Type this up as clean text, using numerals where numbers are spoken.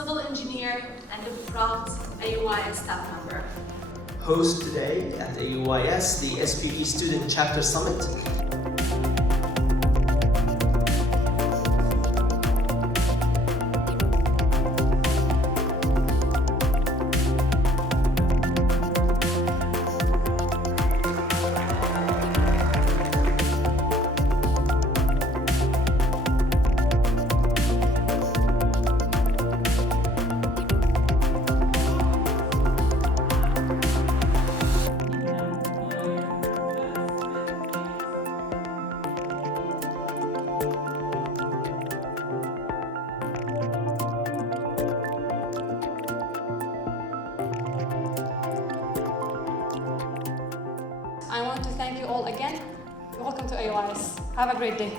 civil engineer and a proud AUIS staff member. Host today at AUIS, the SPE Student Chapter Summit. I want to thank you all again. Welcome to AUIS. Have a great day.